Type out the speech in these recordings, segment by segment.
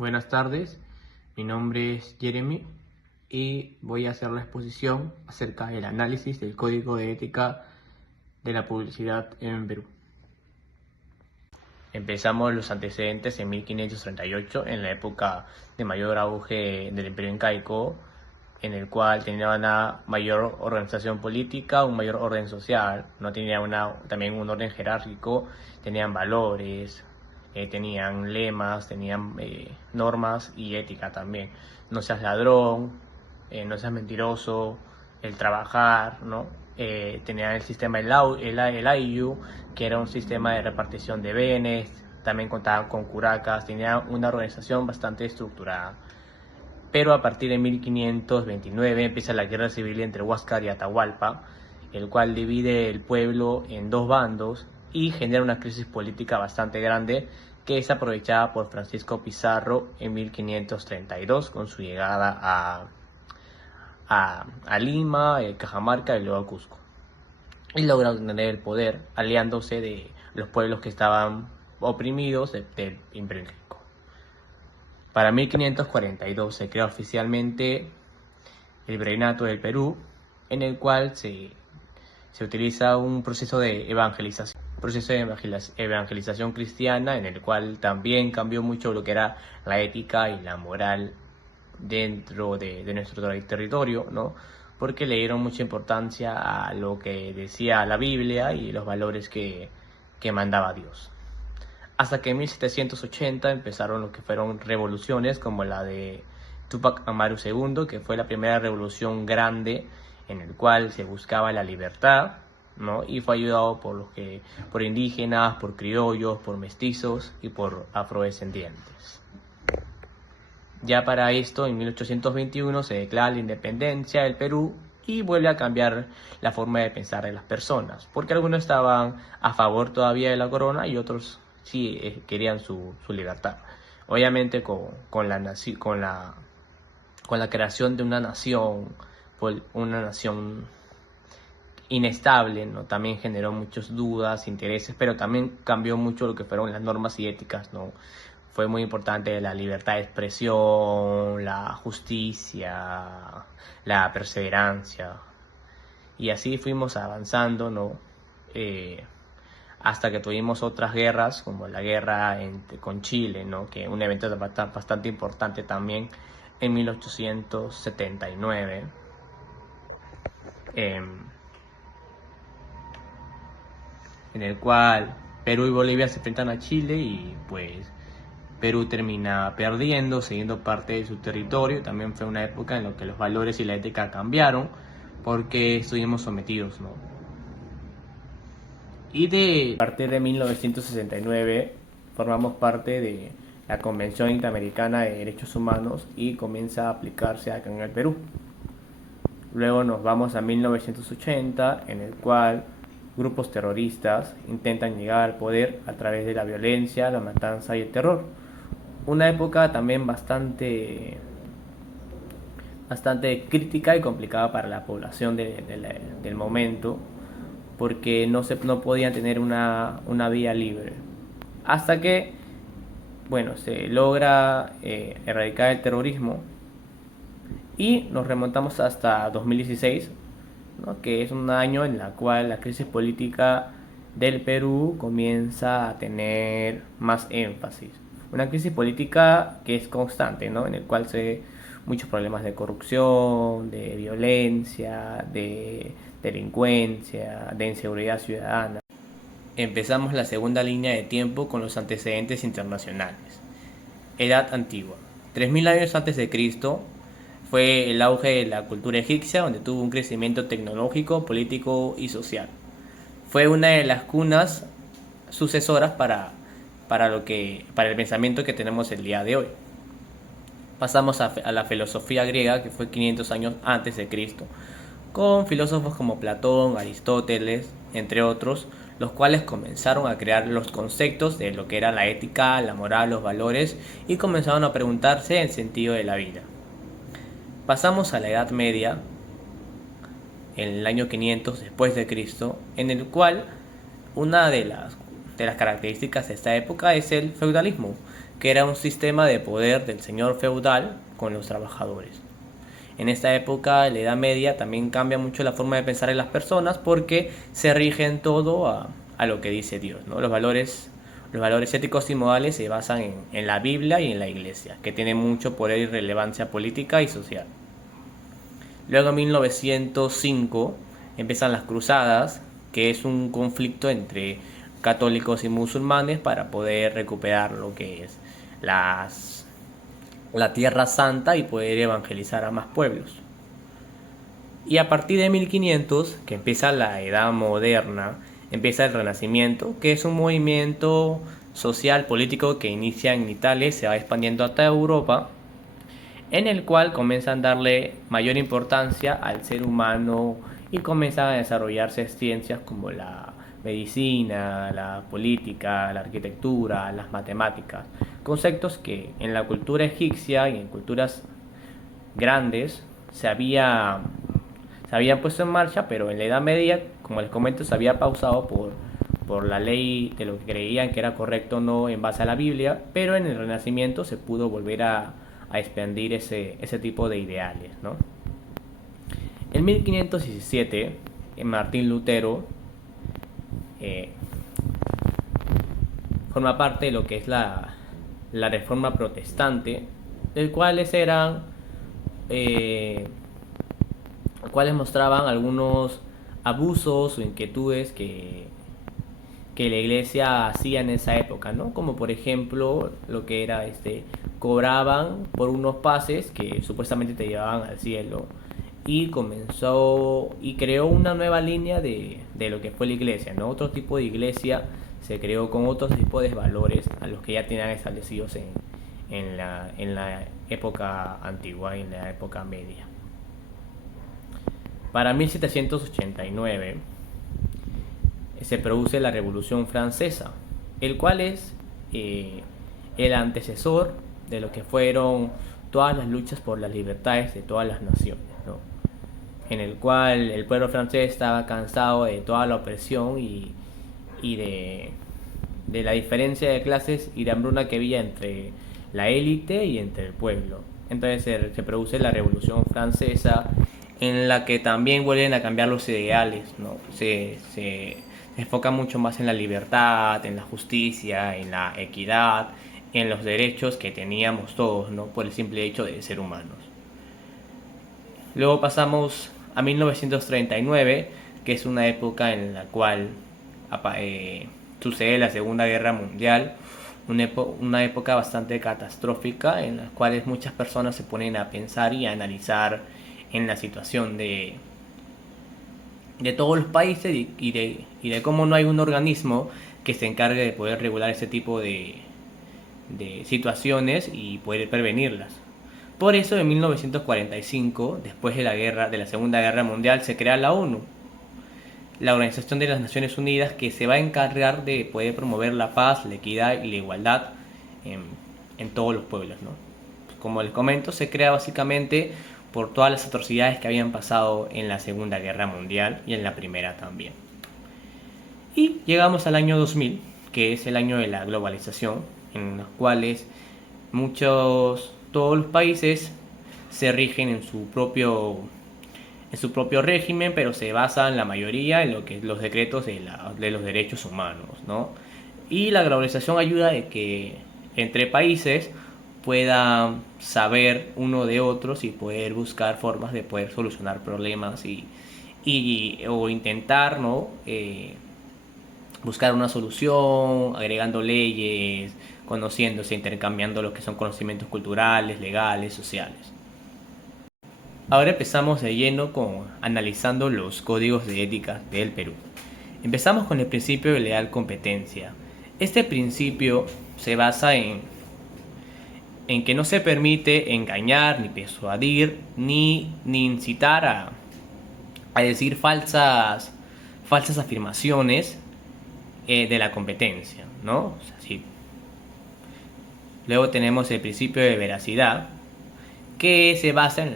Buenas tardes, mi nombre es Jeremy y voy a hacer la exposición acerca del análisis del Código de Ética de la Publicidad en Perú. Empezamos los antecedentes en 1538, en la época de mayor auge del Imperio Incaico, en el cual tenía una mayor organización política, un mayor orden social, no tenía también un orden jerárquico, tenían valores, tenían lemas, tenían normas y ética también. No seas ladrón, no seas mentiroso, el trabajar, ¿no? Tenían el sistema el AIU, que era un sistema de repartición de bienes, también contaban con curacas, tenían una organización bastante estructurada. Pero a partir de 1529 empieza la guerra civil entre Huáscar y Atahualpa, el cual divide el pueblo en dos bandos y genera una crisis política bastante grande que es aprovechada por Francisco Pizarro en 1532 con su llegada a Lima, Cajamarca y luego a Cusco. Y logra obtener el poder aliándose de los pueblos que estaban oprimidos del Imperio Inca. Para 1542 se crea oficialmente el Virreinato del Perú, en el cual se utiliza un proceso de evangelización cristiana, en el cual también cambió mucho lo que era la ética y la moral dentro de nuestro territorio, ¿no? Porque le dieron mucha importancia a lo que decía la Biblia y los valores que mandaba Dios. Hasta que en 1780 empezaron lo que fueron revoluciones como la de Túpac Amaru II, que fue la primera revolución grande en el cual se buscaba la libertad, ¿no? Y fue ayudado por indígenas, por criollos, por mestizos y por afrodescendientes. Ya para esto, en 1821 se declara la independencia del Perú y vuelve a cambiar la forma de pensar de las personas, porque algunos estaban a favor todavía de la corona y otros sí querían su libertad. Obviamente con la creación de una nación inestable, ¿no? También generó muchas dudas, intereses, pero también cambió mucho lo que fueron las normas y éticas, ¿no? Fue muy importante la libertad de expresión, la justicia, la perseverancia, y así fuimos avanzando, ¿no? Hasta que tuvimos otras guerras, como la guerra con Chile, ¿no? Que un evento bastante importante también en 1879. En el cual Perú y Bolivia se enfrentan a Chile y pues Perú termina perdiendo, cediendo parte de su territorio. También fue una época en la que los valores y la ética cambiaron porque estuvimos sometidos, ¿no? Y a partir de 1969 formamos parte de la Convención Interamericana de Derechos Humanos y comienza a aplicarse acá en el Perú. Luego nos vamos a 1980, en el cual grupos terroristas intentan llegar al poder a través de la violencia, la matanza y el terror. Una época también bastante crítica y complicada para la población del momento, porque no podían tener una vía libre. Hasta que, bueno, se logra erradicar el terrorismo y nos remontamos hasta 2016, ¿no? Que es un año en el cual la crisis política del Perú comienza a tener más énfasis. Una crisis política que es constante, ¿no? En el cual se ve muchos problemas de corrupción, de violencia, de delincuencia, de inseguridad ciudadana. Empezamos la segunda línea de tiempo con los antecedentes internacionales. Edad antigua. 3000 años antes de Cristo fue el auge de la cultura egipcia, donde tuvo un crecimiento tecnológico, político y social. Fue una de las cunas sucesoras para el pensamiento que tenemos el día de hoy. Pasamos a la filosofía griega, que fue 500 años antes de Cristo, con filósofos como Platón, Aristóteles, entre otros, los cuales comenzaron a crear los conceptos de lo que era la ética, la moral, los valores, y comenzaron a preguntarse el sentido de la vida. Pasamos a la Edad Media, en el año 500 después de Cristo, en el cual una de las características de esta época es el feudalismo, que era un sistema de poder del señor feudal con los trabajadores. En esta época, en la Edad Media, también cambia mucho la forma de pensar en las personas porque se rigen todo a lo que dice Dios, ¿no? Los valores éticos y morales se basan en la Biblia y en la Iglesia, que tiene mucho poder y relevancia política y social. Luego en 1905 empiezan las cruzadas, que es un conflicto entre católicos y musulmanes para poder recuperar lo que es la Tierra Santa y poder evangelizar a más pueblos. Y a partir de 1500, que empieza la Edad Moderna, empieza el Renacimiento, que es un movimiento social político que inicia en Italia y se va expandiendo hasta Europa, en el cual comienzan a darle mayor importancia al ser humano y comienzan a desarrollarse ciencias como la medicina, la política, la arquitectura, las matemáticas, conceptos que en la cultura egipcia y en culturas grandes se habían puesto en marcha, pero en la Edad Media, como les comento, se había pausado por la ley de lo que creían que era correcto o no en base a la Biblia, pero en el Renacimiento se pudo volver a expandir ese tipo de ideales, ¿no? En 1517, Martín Lutero forma parte de lo que es la Reforma Protestante, del cuales cuales mostraban algunos abusos o inquietudes que la iglesia hacía en esa época, ¿no? Como por ejemplo lo que era cobraban por unos pases que supuestamente te llevaban al cielo, y creó una nueva línea de lo que fue la iglesia, ¿no? Otro tipo de iglesia se creó con otros tipos de valores a los que ya tenían establecidos en la época antigua y en la época media. Para 1789 se produce la Revolución Francesa, el cual es el antecesor de lo que fueron todas las luchas por las libertades de todas las naciones, ¿no? En el cual el pueblo francés estaba cansado de toda la opresión y de la diferencia de clases y de hambruna que había entre la élite y entre el pueblo. Entonces se produce la Revolución Francesa, en la que también vuelven a cambiar los ideales, ¿no? Se enfoca mucho más en la libertad, en la justicia, en la equidad, en los derechos que teníamos todos, ¿no? Por el simple hecho de ser humanos. Luego pasamos a 1939, que es una época en la cual sucede la Segunda Guerra Mundial, una época bastante catastrófica en la cual muchas personas se ponen a pensar y a analizar en la situación de todos los países y de cómo no hay un organismo que se encargue de poder regular ese tipo de situaciones y poder prevenirlas. Por eso en 1945, después de la Segunda Guerra Mundial, se crea la ONU, la Organización de las Naciones Unidas, que se va a encargar de poder promover la paz, la equidad y la igualdad en todos los pueblos, ¿no? Como les comento, se crea básicamente por todas las atrocidades que habían pasado en la Segunda Guerra Mundial y en la Primera también. Y llegamos al año 2000, que es el año de la globalización, en los cuales todos los países se rigen en su propio régimen, pero se basan la mayoría en lo que es los decretos de los derechos humanos, ¿no? Y la globalización ayuda de que entre países puedan saber uno de otros y poder buscar formas de poder solucionar problemas o intentar, ¿no? Buscar una solución, agregando leyes, conociéndose, intercambiando lo que son conocimientos culturales, legales, sociales. Ahora empezamos de lleno analizando los códigos de ética del Perú. Empezamos con el principio de leal competencia. Este principio se basa en que no se permite engañar, ni persuadir, ni incitar a decir falsas afirmaciones de la competencia, ¿no? O sea, sí. Luego tenemos el principio de veracidad, que se basa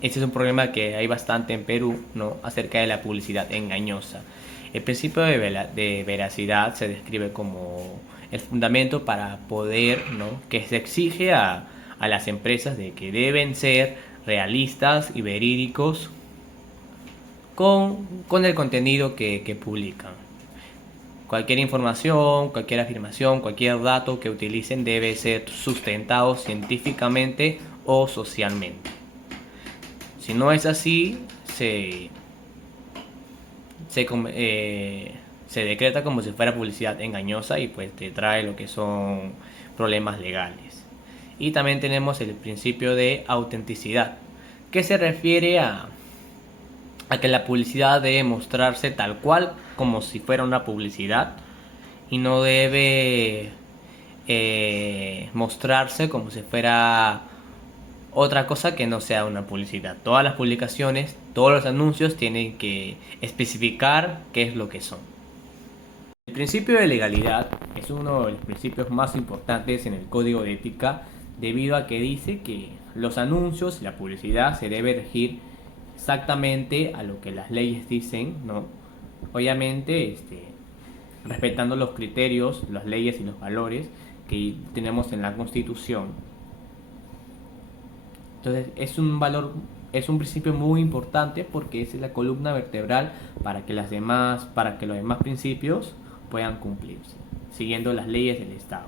este es un problema que hay bastante en Perú, ¿no? Acerca de la publicidad engañosa. El principio de veracidad se describe como el fundamento para poder, ¿no? Que se exige a las empresas de que deben ser realistas y verídicos con el contenido que publican. Cualquier información, cualquier afirmación, cualquier dato que utilicen debe ser sustentado científicamente o socialmente. Si no es así, se decreta como si fuera publicidad engañosa y pues te trae lo que son problemas legales. Y también tenemos el principio de autenticidad, que se refiere a que la publicidad debe mostrarse tal cual como si fuera una publicidad y no debe mostrarse como si fuera otra cosa que no sea una publicidad. Todas las publicaciones, todos los anuncios tienen que especificar qué es lo que son. El principio de legalidad es uno de los principios más importantes en el código de ética, debido a que dice que los anuncios y la publicidad se debe regir exactamente a lo que las leyes dicen, ¿no? Obviamente, respetando los criterios, las leyes y los valores que tenemos en la Constitución. Entonces, es un principio muy importante porque es la columna vertebral para que los demás principios puedan cumplirse, siguiendo las leyes del Estado.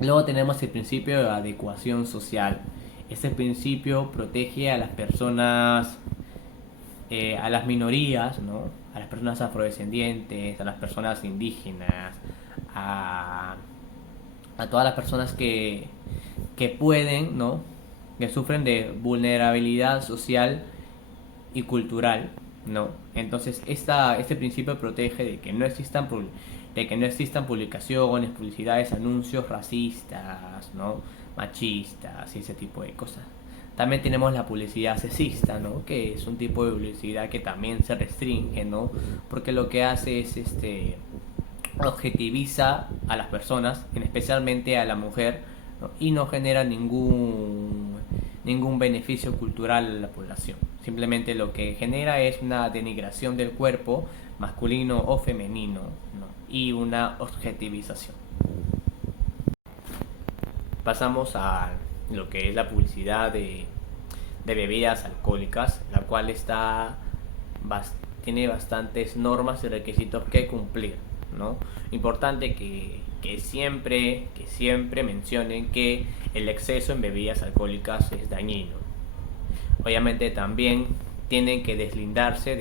Luego tenemos el principio de adecuación social. Este principio protege a las personas, a las minorías, ¿no? A las personas afrodescendientes, a las personas indígenas, a todas las personas que pueden, ¿no? Que sufren de vulnerabilidad social y cultural, ¿no? Entonces este principio protege de que no existan publicaciones, publicidades, anuncios racistas, ¿no? Machistas y ese tipo de cosas. También tenemos la publicidad sexista, ¿no? Que es un tipo de publicidad que también se restringe, ¿no? Porque lo que hace es objetiviza a las personas, especialmente a la mujer, ¿no? Y no genera ningún beneficio cultural a la población. Simplemente lo que genera es una denigración del cuerpo masculino o femenino, ¿no? Y una objetivización. Pasamos a lo que es la publicidad de bebidas alcohólicas, la cual tiene bastantes normas y requisitos que cumplir, ¿no? Importante que siempre mencionen que el exceso en bebidas alcohólicas es dañino. Obviamente también tienen que deslindarse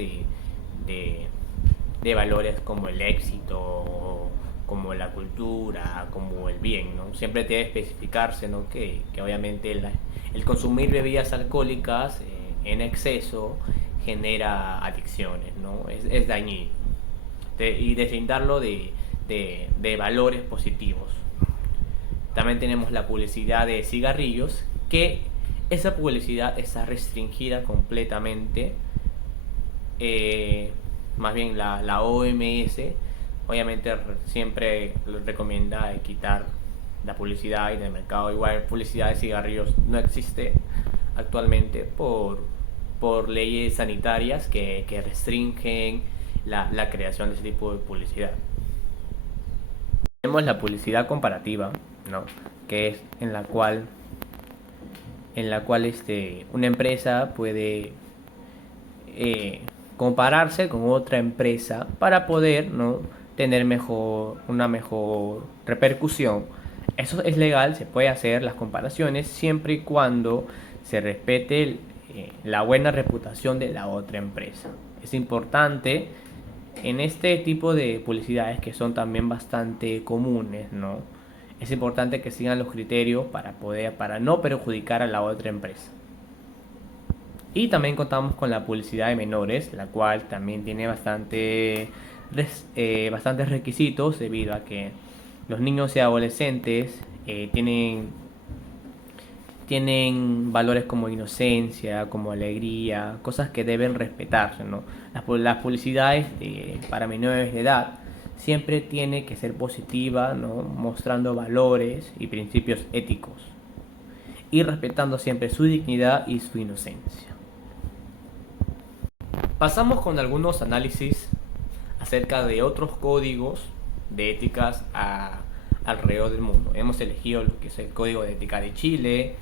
de valores como el éxito, como la cultura, como el bien, ¿no? Siempre debe especificarse, ¿no? que obviamente el consumir bebidas alcohólicas en exceso genera adicciones, ¿no? Es dañino. Y deslindarlo de valores positivos. También tenemos la publicidad de cigarrillos, que esa publicidad está restringida completamente. Más bien la OMS obviamente siempre recomienda quitar la publicidad y del mercado. Igual publicidad de cigarrillos no existe actualmente por leyes sanitarias que restringen la creación de ese tipo de publicidad. Tenemos la publicidad comparativa, ¿no? Que es en la cual una empresa puede compararse con otra empresa para poder, ¿no? Tener una mejor repercusión. Eso es legal, se puede hacer las comparaciones siempre y cuando se respete la buena reputación de la otra empresa. Es importante en este tipo de publicidades que son también bastante comunes, ¿no? Es importante que sigan los criterios para no perjudicar a la otra empresa. Y también contamos con la publicidad de menores, la cual también tiene bastantes requisitos, debido a que los niños y adolescentes tienen valores como inocencia, como alegría, cosas que deben respetarse, ¿no? Las publicidades para menores de edad siempre tiene que ser positiva, ¿no? Mostrando valores y principios éticos y respetando siempre su dignidad y su inocencia. Pasamos con algunos análisis acerca de otros códigos de éticas alrededor del mundo. Hemos elegido lo que es el Código de Ética de Chile,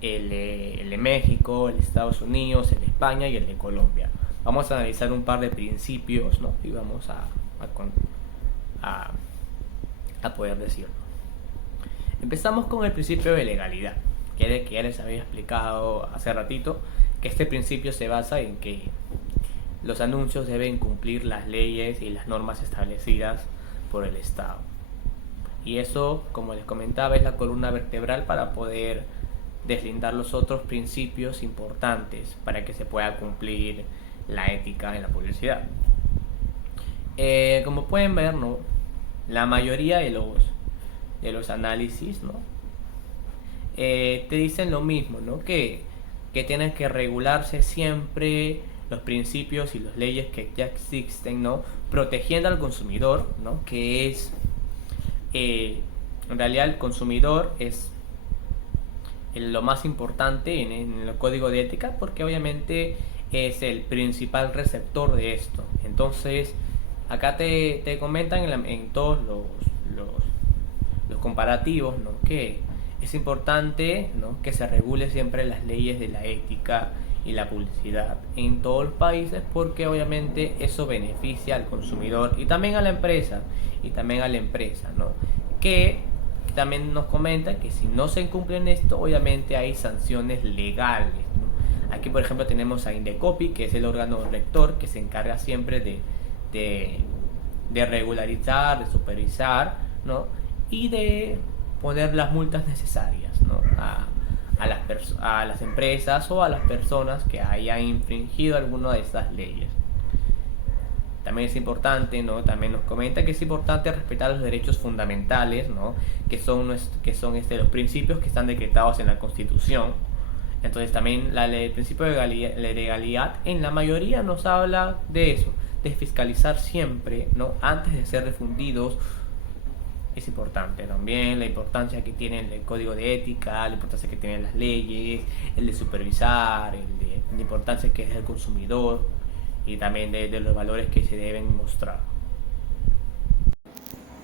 el de México, el de Estados Unidos, el de España y el de Colombia. Vamos a analizar un par de principios, ¿no? Y vamos a poder decirlo. Empezamos con el principio de legalidad, que ya les había explicado hace ratito, que este principio se basa en que los anuncios deben cumplir las leyes y las normas establecidas por el Estado. Y eso, como les comentaba, es la columna vertebral para poder deslindar los otros principios importantes para que se pueda cumplir la ética en la publicidad. Como pueden ver, ¿no? La mayoría de los análisis, ¿no? Te dicen lo mismo, ¿no? Que tienen que regularse siempre los principios y las leyes que ya existen, ¿no? Protegiendo al consumidor, ¿no? Que es, en realidad el consumidor es lo más importante en el código de ética, porque obviamente es el principal receptor de esto. Entonces, acá te comentan en todos los comparativos, ¿no? Que es importante, ¿no? Que se regule siempre las leyes de la ética y la publicidad en todos los países, porque obviamente eso beneficia al consumidor y también a la empresa, ¿no? Que también nos comenta que si no se incumplen esto, obviamente hay sanciones legales, ¿no? Aquí, por ejemplo, tenemos a Indecopy, que es el órgano rector que se encarga siempre de regularizar, de supervisar, ¿no? Y de poner las multas necesarias, ¿no? a las empresas o a las personas que hayan infringido alguna de estas leyes. También es importante, ¿no? También nos comenta que es importante respetar los derechos fundamentales, ¿no? Que son los principios que están decretados en la Constitución. Entonces también el principio de legalidad en la mayoría nos habla de eso, de fiscalizar siempre, ¿no? Antes de ser difundidos. Es importante también la importancia que tiene el código de ética, la importancia que tienen las leyes, el de supervisar, la importancia que es el consumidor y también de los valores que se deben mostrar.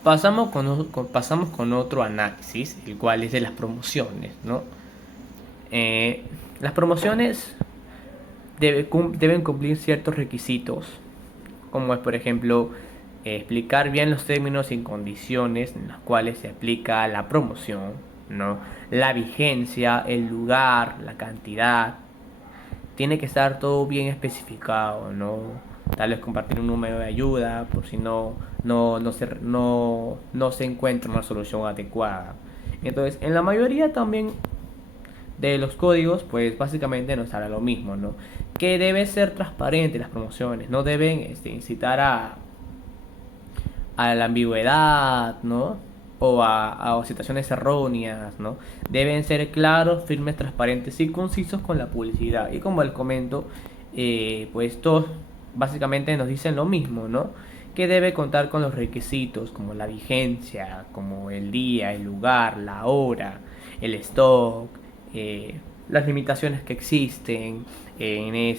Pasamos con otro análisis, el cual es de las promociones, ¿no? Las promociones deben cumplir ciertos requisitos, como es, por ejemplo, explicar bien los términos y condiciones en los cuales se aplica la promoción, ¿no? La vigencia, el lugar, la cantidad. Tiene que estar todo bien especificado, ¿no? Tal vez compartir un número de ayuda por si no se encuentra una solución adecuada. Entonces, en la mayoría también de los códigos, pues básicamente nos hará lo mismo, ¿no? Que debe ser transparente las promociones, no deben incitar a la ambigüedad, ¿no? O a situaciones erróneas, ¿no? Deben ser claros, firmes, transparentes y concisos con la publicidad. Y como les comento, pues todos básicamente nos dicen lo mismo, ¿no? Que debe contar con los requisitos como la vigencia, como el día, el lugar, la hora, el stock, las limitaciones que existen en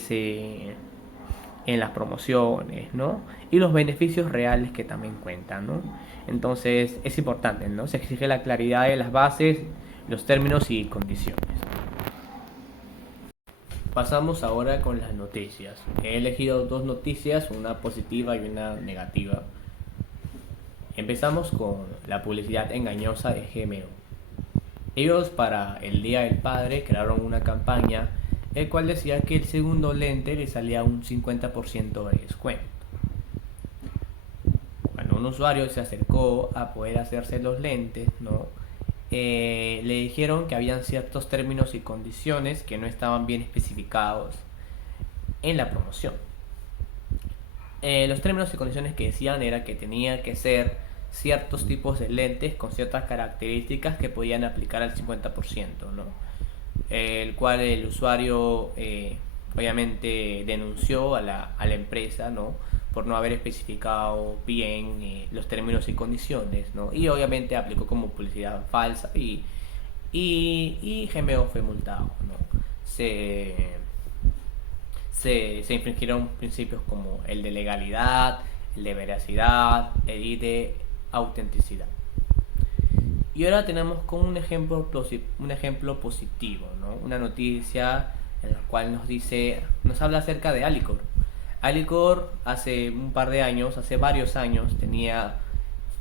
las promociones, ¿no? Y los beneficios reales que también cuentan, ¿no? Entonces es importante, ¿no? Se exige la claridad de las bases, los términos y condiciones. Pasamos ahora con las noticias. He elegido dos noticias, una positiva y una negativa. Empezamos con la publicidad engañosa de GMO. Ellos para el Día del Padre crearon una campaña el cual decía que el segundo lente le salía un 50% de descuento. Cuando un usuario se acercó a poder hacerse los lentes, ¿no? Le dijeron que habían ciertos términos y condiciones que no estaban bien especificados en la promoción. Los términos y condiciones que decían era que tenía que ser ciertos tipos de lentes con ciertas características que podían aplicar al 50%, ¿no? El cual el usuario obviamente denunció a la empresa, ¿no? Por no haber especificado bien los términos y condiciones, ¿no? Y obviamente aplicó como publicidad falsa y GMO fue multado, ¿no? Se infringieron principios como el de legalidad, el de veracidad, el autenticidad. Y ahora tenemos como un ejemplo positivo, ¿no? Una noticia en la cual nos habla acerca de Alicor. Alicor hace un par de años, hace varios años, tenía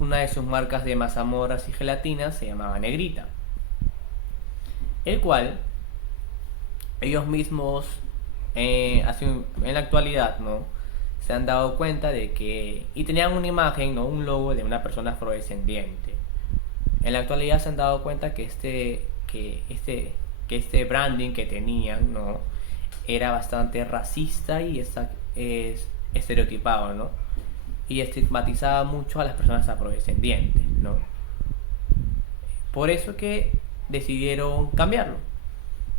una de sus marcas de mazamorras y gelatinas, se llamaba Negrita, el cual ellos mismos en la actualidad, ¿no? Se han dado cuenta de que, y tenían una imagen, ¿no? Un logo de una persona afrodescendiente. En la actualidad se han dado cuenta que este branding que tenían, ¿no? Era bastante racista y es estereotipado, ¿no? Y estigmatizaba mucho a las personas afrodescendientes, ¿no? Por eso que decidieron cambiarlo.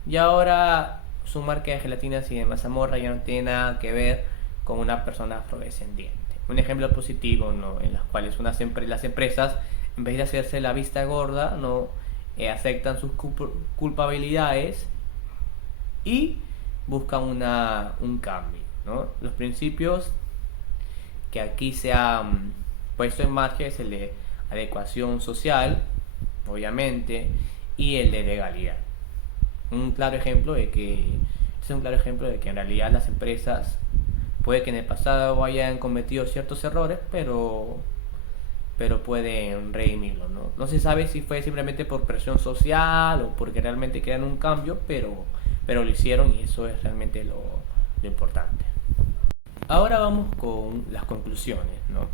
Y ahora su marca de gelatinas y de mazamorra ya no tiene nada que ver con una persona afrodescendiente. Un ejemplo positivo, ¿no? En las cuales las empresas, en vez de hacerse la vista gorda, ¿no? Aceptan sus culpabilidades y buscan un cambio, ¿no? Los principios que aquí se han puesto en marcha es el de adecuación social, obviamente, y el de legalidad. Es un claro ejemplo de que en realidad las empresas puede que en el pasado hayan cometido ciertos errores, pero pueden redimirlo, ¿no? No se sabe si fue simplemente por presión social o porque realmente querían un cambio, pero lo hicieron y eso es realmente lo importante. Ahora vamos con las conclusiones, ¿no?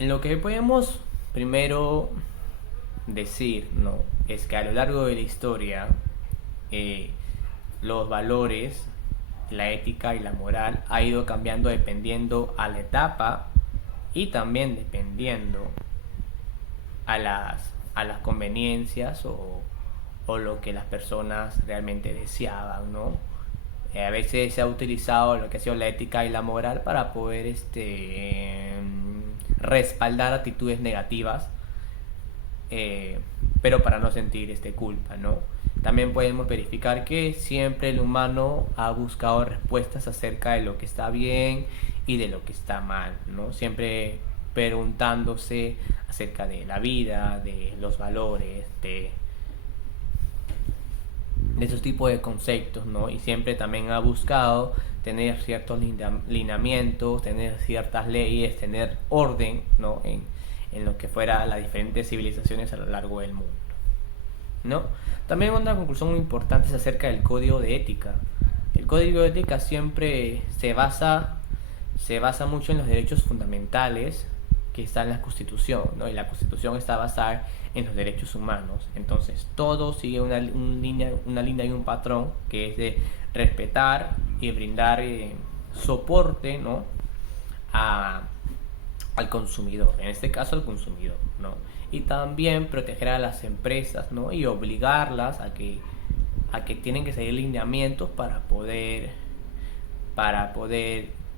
En lo que podemos primero decir, ¿no? Es que a lo largo de la historia los valores, la ética y la moral ha ido cambiando dependiendo a la etapa y también dependiendo a las conveniencias o lo que las personas realmente deseaban, ¿no? A veces se ha utilizado lo que ha sido la ética y la moral para poder respaldar actitudes negativas, pero para no sentir culpa, ¿no? También podemos verificar que siempre el humano ha buscado respuestas acerca de lo que está bien y de lo que está mal, ¿no? Siempre preguntándose acerca de la vida, de los valores, de esos tipos de conceptos, ¿no? Y siempre también ha buscado tener ciertos lineamientos, tener ciertas leyes, tener orden, ¿no? En lo que fuera las diferentes civilizaciones a lo largo del mundo, ¿no? También una conclusión muy importante es acerca del código de ética. El código de ética siempre se basa mucho en los derechos fundamentales que está en la Constitución, ¿no? Y la Constitución está basada en los derechos humanos. Entonces todo sigue una línea y un patrón que es de respetar y brindar soporte, ¿no? Al consumidor, en este caso al consumidor, ¿no? Y también proteger a las empresas, ¿no? Y obligarlas a que tienen que seguir lineamientos para poder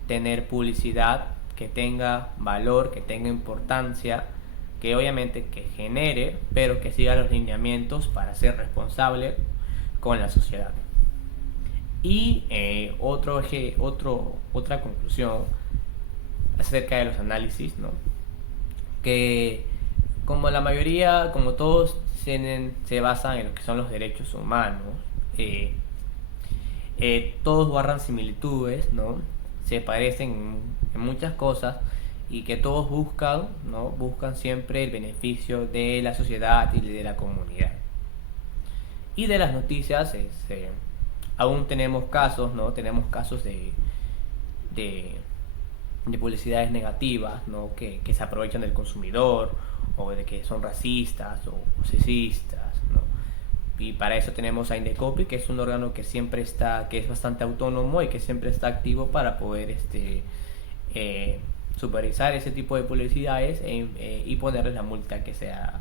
tener publicidad que tenga valor, que tenga importancia, que obviamente que genere, pero que siga los lineamientos para ser responsable con la sociedad. Y otra conclusión acerca de los análisis, ¿no? Que como la mayoría, como todos se basan en lo que son los derechos humanos, todos guardan similitudes, ¿no? Se parecen en muchas cosas y que todos buscan, ¿no? Buscan siempre el beneficio de la sociedad y de la comunidad. Y de las noticias aún tenemos casos, ¿no? Tenemos casos de publicidades negativas, ¿no? Que se aprovechan del consumidor o de que son racistas o sexistas, ¿no? Y para eso tenemos a Indecopi, que es un órgano que siempre está, que es bastante autónomo y que siempre está activo para poder supervisar ese tipo de publicidades y ponerles la multa que sea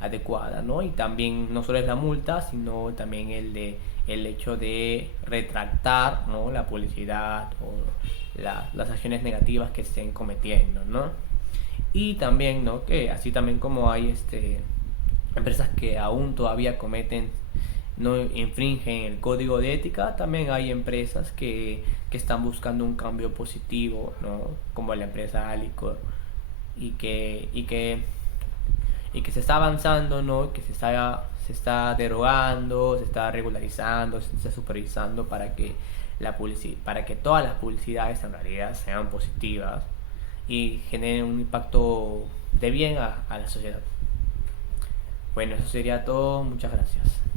adecuada, ¿no? Y también no solo es la multa, sino también el hecho de retractar, ¿no? La publicidad o las acciones negativas que estén cometiendo, ¿no? Y también, ¿no? Que así también como hay empresas que aún todavía no infringen el código de ética, también hay empresas que están buscando un cambio positivo, ¿no? Como la empresa Alicor y que se está avanzando, ¿no? Que se está derogando, se está regularizando, se está supervisando para que para que todas las publicidades en realidad sean positivas y generen un impacto de bien a la sociedad. Bueno, eso sería todo. Muchas gracias.